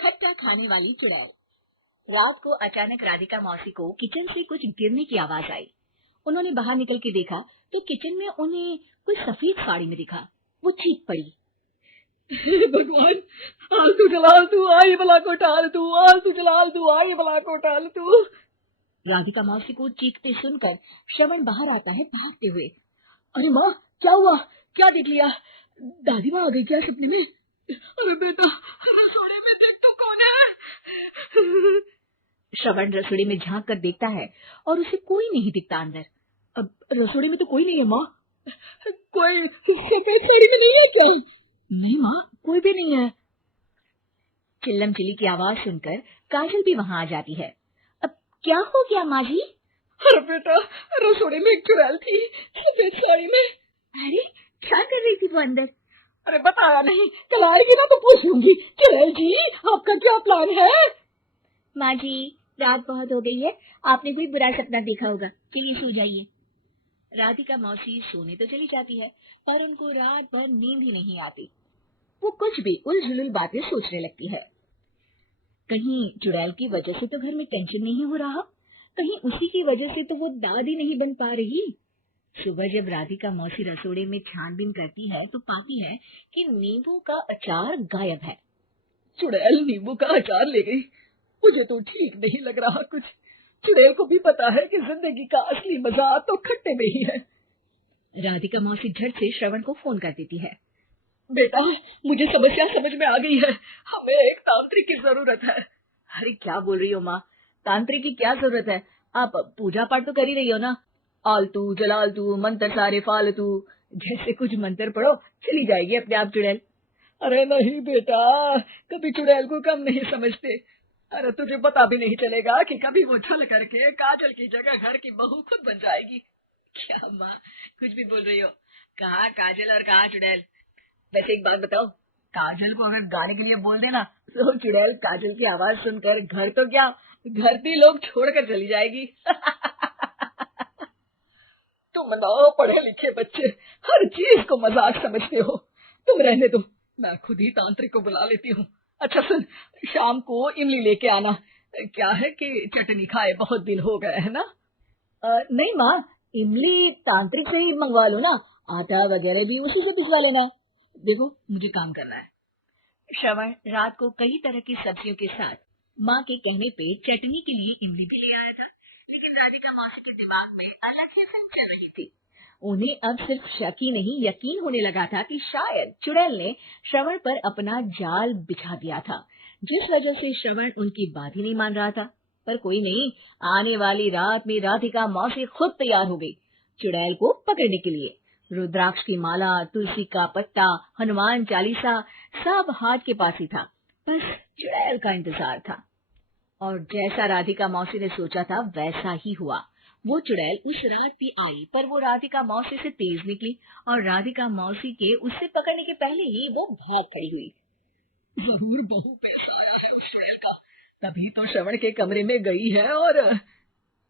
खट्टा खाने वाली चुड़ैल। रात को अचानक राधिका मौसी को किचन से कुछ गिरने की आवाज आई। उन्होंने बाहर निकल के देखा तो किचन में उन्हें कोई सफेद साड़ी में दिखा। वो चीख पड़ी, भगवान, आलतू जलाल तू आई भला को टाल तू, आलतू जलाल तू आई भला को टाल तू। राधिका मौसी को चीखते सुनकर श्रवण बाहर आता है भागते हुए। अरे माँ, क्या हुआ? क्या देख लिया? दादी माँ आ गई क्या सपने में? अरे बेटा, रसोई में देख तो कौन है? श्रवण रसोई में झांक कर देखता है और उसे कोई नहीं दिखता अंदर। अब रसोई में तो कोई नहीं है माँ। कोई सफेद साड़ी में नहीं है क्या? नहीं माँ, कोई भी नहीं है। चिल्लम चिल्ली की आवाज सुनकर काजल भी वहां आ जाती है। अब क्या हो गया माँ जी? अरे बेटा, रसोई में एक चुड़ैल थी सफेद साड़ी में। अरे क्या कर रही थी वो अंदर? अरे बताया नहीं, कल आएगी ना तो पूछ लूंगी। चुड़ैल जी, आपका क्या प्लान है? माँ जी, रात बहुत हो गई है, आपने कोई बुरा सपना देखा होगा, चलिए सो जाइए। राधिका मौसी सोने तो चली जाती है पर उनको रात भर नींद ही नहीं आती। वो कुछ भी उलझुल बातें सोचने लगती है। कहीं चुड़ैल की वजह से तो घर में टेंशन नहीं हो रहा, कहीं उसी की वजह से तो वो दादी नहीं बन पा रही। सुबह जब राधिका मौसी रसोड़े में छानबीन करती है तो पाती है कि नींबू का अचार गायब है। चुड़ैल नींबू का अचार ले गई, मुझे तो ठीक नहीं लग रहा कुछ। चुड़ैल को भी पता है कि जिंदगी का असली मजा तो खट्टे में ही है। राधिका मौसी झट से श्रवण को फोन कर देती है। बेटा, मुझे समस्या समझ में आ गई है, हमें एक तांत्रिक की जरूरत है। अरे क्या बोल रही हो माँ, तांत्रिक की क्या जरूरत है? आप पूजा पाठ तो कर ही रही हो ना। आलतू जलालतू मंत्र सारे फालतू जैसे कुछ मंत्र पढ़ो, चली जाएगी अपने आप चुड़ैल। अरे नहीं बेटा, कभी चुड़ैल को कम नहीं समझते। अरे तुझे पता भी नहीं चलेगा कि कभी वो छल करके काजल की जगह घर की बहू खुद बन जाएगी। क्या माँ, कुछ भी बोल रही हो, कहाँ काजल और कहाँ चुड़ैल। वैसे एक बात बताओ, काजल को अगर गाने के लिए बोल देना तो चुड़ैल काजल की आवाज सुनकर घर तो क्या, घर भी लोग छोड़कर चली जाएगी। तुम ना पढ़े लिखे बच्चे हर चीज को मजाक समझते हो। तुम रहने दो, मैं खुद ही तांत्रिक को बुला लेती हूँ। अच्छा सुन, शाम को इमली लेके आना। क्या है कि चटनी खाए बहुत दिन हो गए है ना। नहीं माँ, इमली तांत्रिक से ही मंगवा लो ना, आटा वगैरह भी उसी से पिसवा लेना। देखो मुझे काम करना है। श्रवण रात को कई तरह की सब्जियों के साथ माँ के कहने पे चटनी के लिए इमली भी ले आया था, लेकिन राधिका मौसी के दिमाग में अलग ही फिल्म चल रही थी। उन्हें अब सिर्फ शक ही नहीं यकीन होने लगा था कि शायद चुड़ैल ने श्रवण पर अपना जाल बिछा दिया था, जिस वजह से श्रवण उनकी बात ही नहीं मान रहा था। पर कोई नहीं, आने वाली रात में राधिका मौसी खुद तैयार हो गई चुड़ैल को पकड़ने के लिए। रुद्राक्ष की माला, तुलसी का पत्ता, हनुमान चालीसा सब हाथ के पास ही था, बस चुड़ैल का इंतजार था। और जैसा राधिका मौसी ने सोचा था वैसा ही हुआ। वो चुड़ैल उस रात भी आई, पर वो राधिका मौसी से तेज निकली और राधिका मौसी के उससे पकड़ने के पहले ही वो भाग खड़ी हुई। जरूर बहू पे असर आया है उस चुड़ैल का, तभी तो श्रवण के कमरे में गई है। और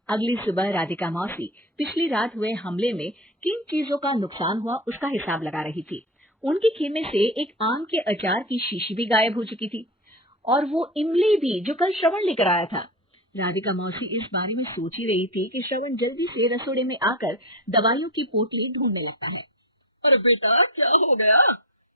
अगली सुबह राधिका मौसी पिछली रात हुए हमले में किन चीजों का नुकसान हुआ उसका हिसाब लगा रही थी। उनके खेमे से एक आम के अचार की शीशी भी गायब हो चुकी थी और वो इमली भी जो कल श्रवण लेकर आया था। राधिका मौसी इस बारे में सोच ही रही थी कि श्रवण जल्दी से रसोड़े में आकर दवाइयों की पोटली ढूंढने लगता है। अरे बेटा, क्या हो गया?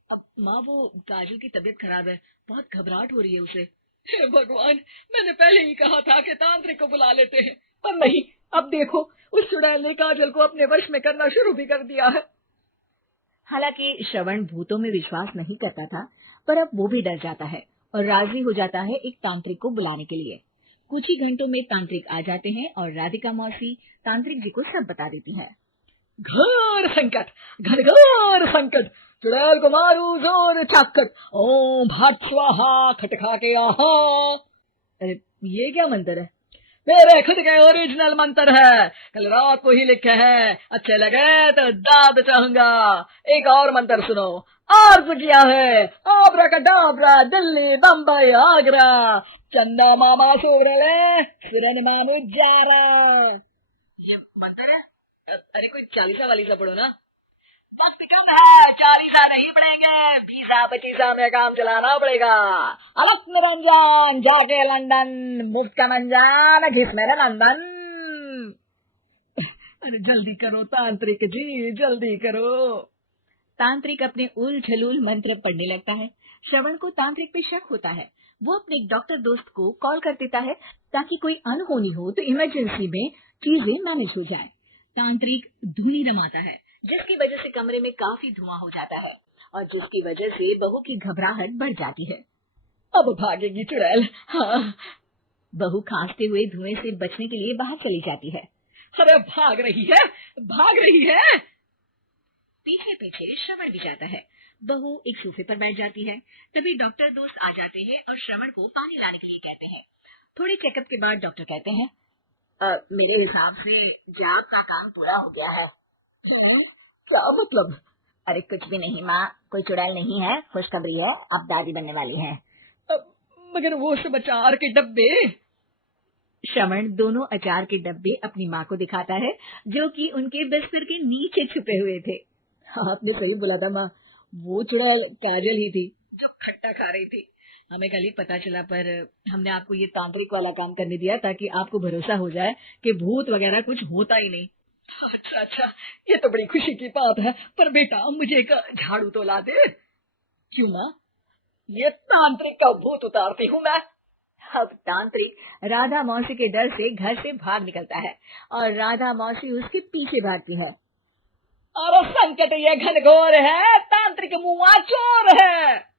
अब माँ, वो काजल की तबीयत खराब है, बहुत घबराहट हो रही है उसे। हे भगवान, मैंने पहले ही कहा था कि तांत्रिक को बुला लेते हैं, पर नहीं। अब देखो, उस चुड़ैल ने काजल को अपने वश में करना शुरू भी कर दिया है। हालांकि श्रवण भूतों में विश्वास नहीं करता था, पर अब वो भी डर जाता है और राजी हो जाता है एक तांत्रिक को बुलाने के लिए। कुछ ही घंटों में तांत्रिक आ जाते हैं और राधिका मौसी तांत्रिक जी को सब बता देती है। घोर संकट, घनघोर संकट, चुड़ैल को मारू जोर छाकट, ओम भट स्वाहा खटखा के आहा। अरे ये क्या मंत्र है? मेरे खुद के ओरिजिनल मंत्र है, कल रात को ही लिखे हैं। अच्छे लगे तो दाद चाहूंगा। एक और मंत्र सुनो। अर्ज किया है आब्राकडाब्रा, दिल्ली बम्बई आगरा, चंदा मामा सोरले सिरन मामू जारा। ये मंत्र है? अरे कोई चालीसा वालीसा पढ़ो ना। वक्त कम है, चालीसा नहीं पढ़ेंगे, बीसा पचीसा में काम चलाना पड़ेगा। अलग निरंजन जाके लंदन, मुफ्त का मंजान घिस मेरे नंदन। अरे जल्दी करो तांत्रिक जी, जल्दी करो। तांत्रिक अपने उल झलूल मंत्र पढ़ने लगता है। श्रवण को तांत्रिक पे शक होता है। वो अपने एक डॉक्टर दोस्त को कॉल कर देता है ताकि कोई अनहोनी हो तो इमरजेंसी में चीजें मैनेज हो जाए। तांत्रिक धुनी रमाता है जिसकी वजह से कमरे में काफी धुआं हो जाता है और जिसकी वजह से बहू की घबराहट बढ़ जाती है। अब भागेगी चुड़ैल। हाँ। बहू खांसते हुए धुएं से बचने के लिए बाहर चली जाती है। अरे भाग रही है, भाग रही है। पीछे पीछे श्रवण भी जाता है। बहू एक सोफे पर बैठ जाती है। तभी डॉक्टर दोस्त आ जाते हैं और श्रवण को पानी लाने के लिए कहते हैं। थोड़े चेकअप के बाद डॉक्टर कहते हैं, मेरे हिसाब से जाप का काम पूरा हो गया है। क्या मतलब? अरे कुछ भी नहीं माँ, कोई चुड़ैल नहीं है, खुशखबरी है, अब दादी बनने वाली है। मगर वो सब अचार के डब्बे। श्रवण दोनों अचार के डब्बे अपनी माँ को दिखाता है जो कि उनके बिस्तर के नीचे छुपे हुए थे। आपने सही बोला था माँ, वो चुड़ैल काजल ही थी जो खट्टा खा रही थी। हमें कल ही पता चला, पर हमने आपको ये तांत्रिक वाला काम करने दिया ताकि आपको भरोसा हो जाए कि भूत वगैरह कुछ होता ही नहीं। अच्छा अच्छा, ये तो बड़ी खुशी की बात है। पर बेटा मुझे एक झाड़ू तो ला दे। क्यों माँ? ये तांत्रिक का भूत उतारती हूँ मैं। अब तांत्रिक राधा मौसी के डर से घर से भाग निकलता है और राधा मौसी उसके पीछे भागती है। अरे संकट ये घनघोर है, तांत्रिक मुआ चोर है।